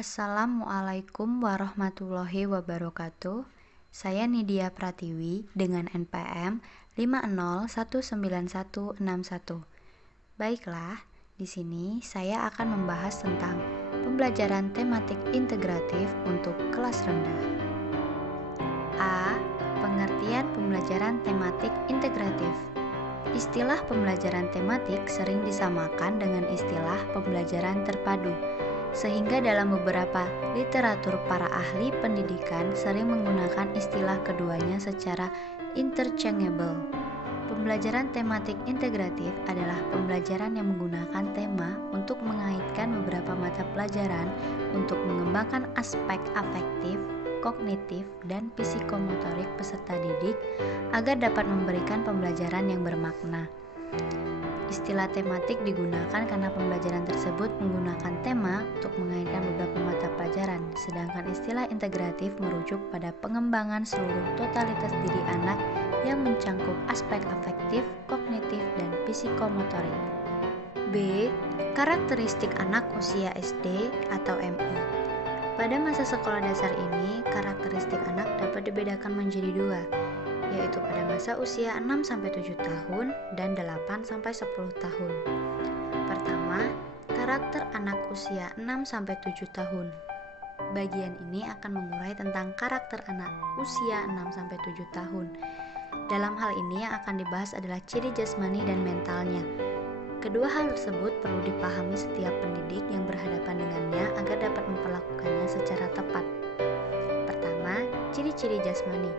Assalamualaikum warahmatullahi wabarakatuh. Saya Nidia Pratiwi dengan NPM 5019161. Baiklah, di sini saya akan membahas tentang pembelajaran tematik integratif untuk kelas rendah. A. Pengertian pembelajaran tematik integratif. Istilah pembelajaran tematik sering disamakan dengan istilah pembelajaran terpadu, sehingga dalam beberapa literatur para ahli pendidikan sering menggunakan istilah keduanya secara interchangeable. Pembelajaran tematik integratif adalah pembelajaran yang menggunakan tema untuk mengaitkan beberapa mata pelajaran untuk mengembangkan aspek afektif, kognitif, dan psikomotorik peserta didik agar dapat memberikan pembelajaran yang bermakna. Istilah tematik digunakan karena pembelajaran tersebut menggunakan tema untuk mengaitkan beberapa mata pelajaran, sedangkan istilah integratif merujuk pada pengembangan seluruh totalitas diri anak yang mencangkup aspek afektif, kognitif, dan psikomotorik. B. Karakteristik anak usia SD atau MI. Pada masa sekolah dasar ini, karakteristik anak dapat dibedakan menjadi dua, yaitu pada masa usia 6-7 tahun dan 8-10 tahun. Pertama, karakter anak usia 6-7 tahun. Bagian ini akan mengurai tentang karakter anak usia 6-7 tahun. Dalam hal ini yang akan dibahas adalah ciri jasmani dan mentalnya. Kedua hal tersebut perlu dipahami setiap pendidik yang berhadapan dengannya agar dapat memperlakukannya secara tepat. Pertama, ciri-ciri jasmani.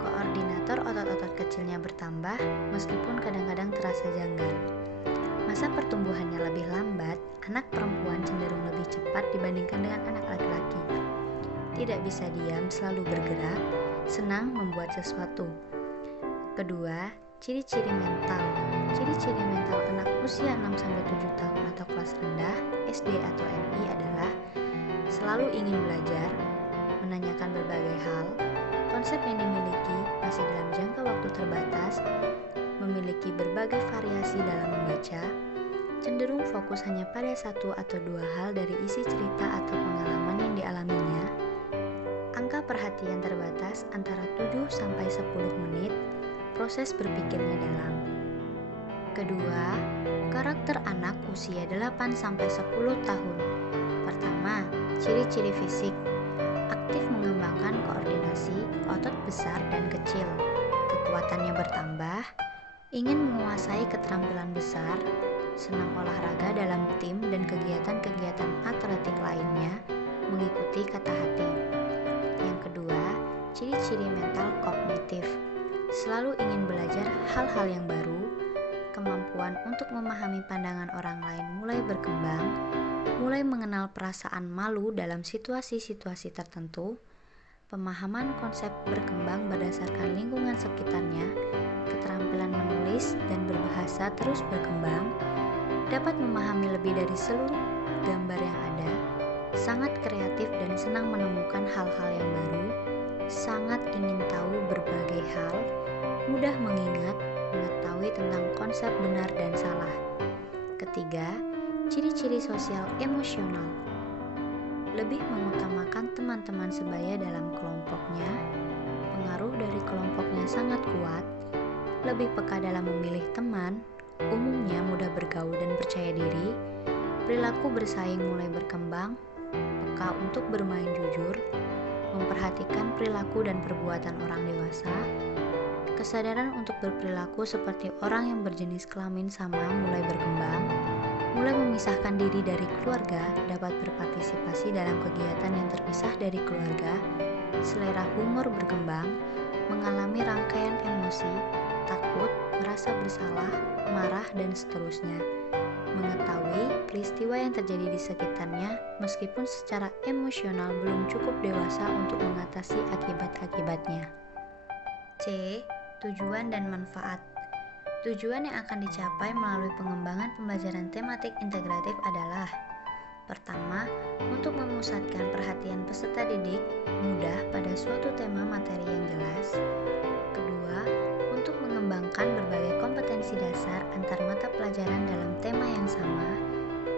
Koordinator otot-otot kecilnya bertambah meskipun kadang-kadang terasa janggal. Masa pertumbuhannya lebih lambat, anak perempuan cenderung lebih cepat dibandingkan dengan anak laki-laki. Tidak bisa diam, selalu bergerak, senang membuat sesuatu. Kedua, ciri-ciri mental. Ciri-ciri mental anak usia 6-7 tahun atau kelas rendah, SD atau MI adalah selalu ingin belajar, menanyakan berbagai hal, konsep yang dimiliki masih dalam jangka waktu terbatas, memiliki berbagai variasi dalam membaca, cenderung fokus hanya pada satu atau dua hal dari isi cerita atau pengalaman yang dialaminya, angka perhatian terbatas antara 7-10 menit, proses berpikirnya dalam. Kedua, karakter anak usia 8-10 tahun. Pertama, ciri-ciri fisik. Aktif mengembangkan koordinasi, otot besar dan kecil. Kekuatannya bertambah, ingin menguasai keterampilan besar, senang olahraga dalam tim dan kegiatan-kegiatan atletik lainnya, mengikuti kata hati. Yang kedua, ciri-ciri mental kognitif. Selalu ingin belajar hal-hal yang baru, kemampuan untuk memahami pandangan orang lain mulai berkembang, mulai mengenal perasaan malu dalam situasi-situasi tertentu, pemahaman konsep berkembang berdasarkan lingkungan sekitarnya, keterampilan menulis dan berbahasa terus berkembang, dapat memahami lebih dari seluruh gambar yang ada, sangat kreatif dan senang menemukan hal-hal yang baru, sangat ingin tahu berbagai hal, mudah mengingat, mengetahui tentang konsep benar dan salah. Ketiga, ciri-ciri sosial emosional. Lebih mengutamakan teman-teman sebaya dalam kelompoknya, pengaruh dari kelompoknya sangat kuat, lebih peka dalam memilih teman, umumnya mudah bergaul dan percaya diri, perilaku bersaing mulai berkembang, peka untuk bermain jujur, memperhatikan perilaku dan perbuatan orang dewasa, kesadaran untuk berperilaku seperti orang yang berjenis kelamin sama mulai berkembang, mulai memisahkan diri dari keluarga, dapat berpartisipasi dalam kegiatan yang terpisah dari keluarga, selera humor berkembang, mengalami rangkaian emosi, takut, merasa bersalah, marah, dan seterusnya, mengetahui peristiwa yang terjadi di sekitarnya meskipun secara emosional belum cukup dewasa untuk mengatasi akibat-akibatnya. C. Tujuan dan manfaat. Tujuan yang akan dicapai melalui pengembangan pembelajaran tematik integratif adalah: pertama, untuk memusatkan perhatian peserta didik mudah pada suatu tema materi yang jelas. Kedua, untuk mengembangkan berbagai kompetensi dasar antar mata pelajaran dalam tema yang sama.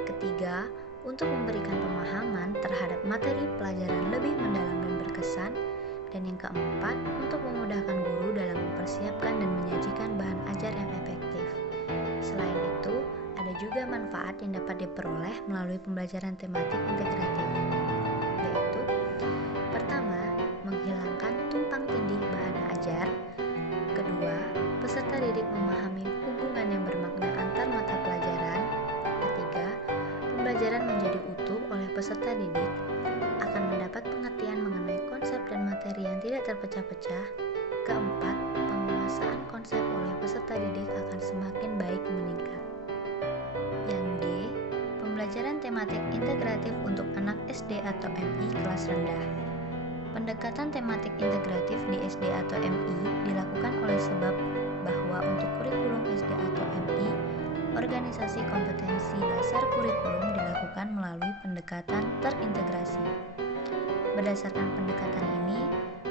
Ketiga, untuk memberikan pemahaman terhadap materi pelajaran lebih mendalam dan berkesan. Dan yang keempat, untuk memudahkan guru dalam mempersiapkan dan menyajikan bahan ajar yang efektif. Selain itu, ada juga manfaat yang dapat diperoleh melalui pembelajaran tematik integratif, yaitu pertama, menghilangkan tumpang tindih bahan ajar. Kedua, peserta didik memahami hubungan yang bermakna antar mata pelajaran. Ketiga, pembelajaran menjadi utuh oleh peserta didik, akan mendapat pengertian mengenai konsep dan materi yang tidak terpecah-pecah. Keempat, penguasaan konsep oleh peserta didik akan semakin baik meningkat. Yang D, pembelajaran tematik integratif untuk anak SD atau MI kelas rendah. Pendekatan tematik integratif di SD atau MI dilakukan oleh sebab bahwa untuk kurikulum SD atau MI, organisasi kompetensi dasar kurikulum dilakukan melalui pendekatan terintegrasi. Berdasarkan pendekatan ini,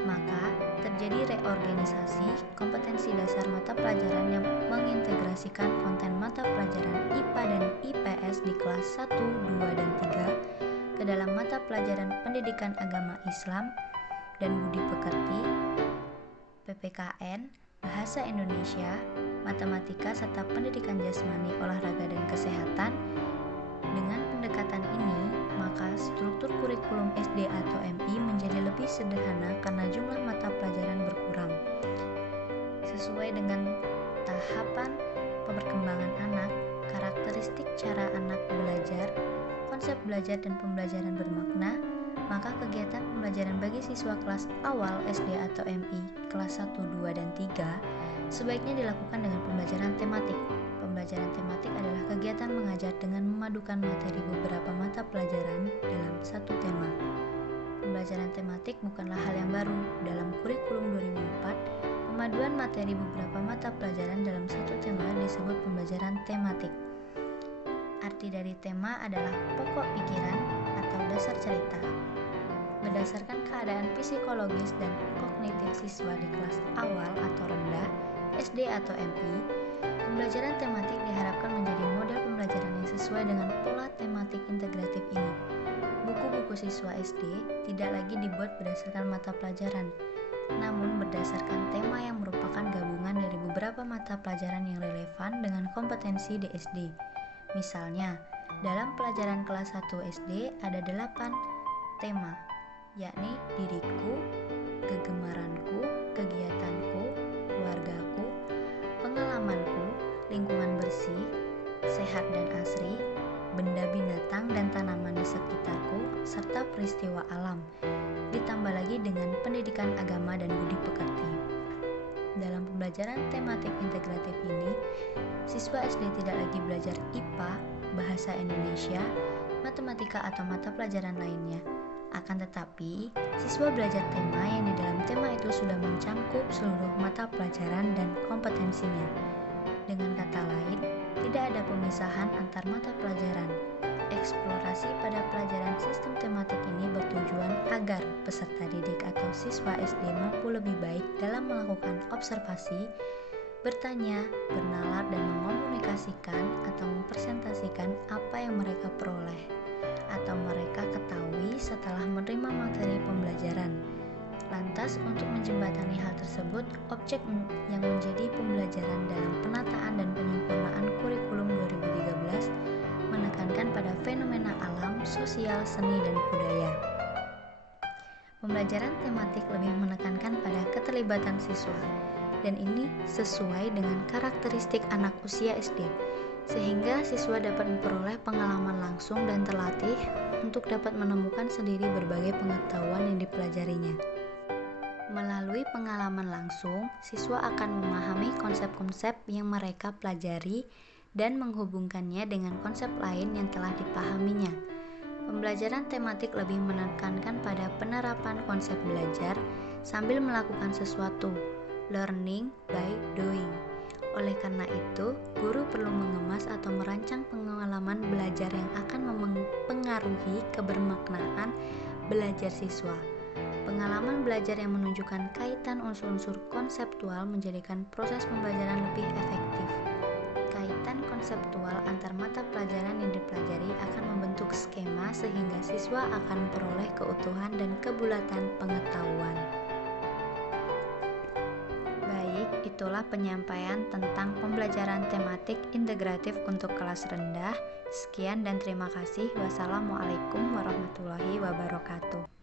maka terjadi reorganisasi kompetensi dasar mata pelajaran yang mengintegrasikan konten mata pelajaran IPA dan IPS di kelas 1, 2, dan 3 ke dalam mata pelajaran pendidikan agama Islam dan budi pekerti, PPKN, bahasa Indonesia, matematika, serta pendidikan jasmani, olahraga, dan kesehatan. Dengan pendekatan ini, maka struktur kurikulum SD atau MI menjadi lebih sederhana karena jumlah mata pelajaran berkurang. Sesuai dengan tahapan perkembangan anak, karakteristik cara anak belajar, konsep belajar dan pembelajaran bermakna, maka kegiatan pembelajaran bagi siswa kelas awal SD atau MI kelas 1, 2, dan 3 sebaiknya dilakukan dengan pembelajaran tematik. Pembelajaran tematik adalah kegiatan mengajar dengan memadukan materi beberapa mata pelajaran dalam satu tema. Pembelajaran tematik bukanlah hal yang baru. Dalam kurikulum 2004, pemaduan materi beberapa mata pelajaran dalam satu tema disebut pembelajaran tematik. Arti dari tema adalah pokok pikiran atau dasar cerita. Berdasarkan keadaan psikologis dan kognitif siswa di kelas awal atau rendah, SD atau MI, pembelajaran tematik diharapkan menjadi model pembelajaran yang sesuai dengan pola tematik integratif ini. Buku-buku siswa SD tidak lagi dibuat berdasarkan mata pelajaran, namun berdasarkan tema yang merupakan gabungan dari beberapa mata pelajaran yang relevan dengan kompetensi di SD. Misalnya, dalam pelajaran kelas 1 SD ada 8 tema, yakni diriku, kegemaranku, kegiatanku, keluargaku, pengalamanku, lingkungan bersih, sehat dan asri, benda binatang dan tanaman di sekitarku, serta peristiwa alam. Ditambah lagi dengan pendidikan agama dan budi pekerti. Dalam pembelajaran tematik integratif ini, siswa SD tidak lagi belajar IPA, bahasa Indonesia, matematika atau mata pelajaran lainnya. Akan tetapi, siswa belajar tema yang di dalam tema itu sudah mencangkup seluruh mata pelajaran dan kompetensinya. Dengan kata lain, tidak ada pemisahan antar mata pelajaran. Eksplorasi pada pelajaran sistem tematik ini bertujuan agar peserta didik atau siswa SD mampu lebih baik dalam melakukan observasi, bertanya, bernalar, dan mengkomunikasikan atau mempresentasikan apa yang mereka peroleh atau mereka ketahui setelah menerima materi pembelajaran. Lantas, untuk menjembatani hal tersebut, objek yang menjadi pembelajaran dalam penataan dan penyempurnaan kurikulum 2013 menekankan pada fenomena alam, sosial, seni, dan budaya. Pembelajaran tematik lebih menekankan pada keterlibatan siswa, dan ini sesuai dengan karakteristik anak usia SD, sehingga siswa dapat memperoleh pengalaman langsung dan terlatih untuk dapat menemukan sendiri berbagai pengetahuan yang dipelajarinya. Melalui pengalaman langsung, siswa akan memahami konsep-konsep yang mereka pelajari dan menghubungkannya dengan konsep lain yang telah dipahaminya. Pembelajaran tematik lebih menekankan pada penerapan konsep belajar sambil melakukan sesuatu, learning by doing. Oleh karena itu, guru perlu mengemas atau merancang pengalaman belajar yang akan mempengaruhi kebermaknaan belajar siswa. Pengalaman belajar yang menunjukkan kaitan unsur-unsur konseptual menjadikan proses pembelajaran lebih efektif. Kaitan konseptual antar mata pelajaran yang dipelajari akan membentuk skema sehingga siswa akan memperoleh keutuhan dan kebulatan pengetahuan. Baik, itulah penyampaian tentang pembelajaran tematik integratif untuk kelas rendah. Sekian dan terima kasih. Wassalamualaikum warahmatullahi wabarakatuh.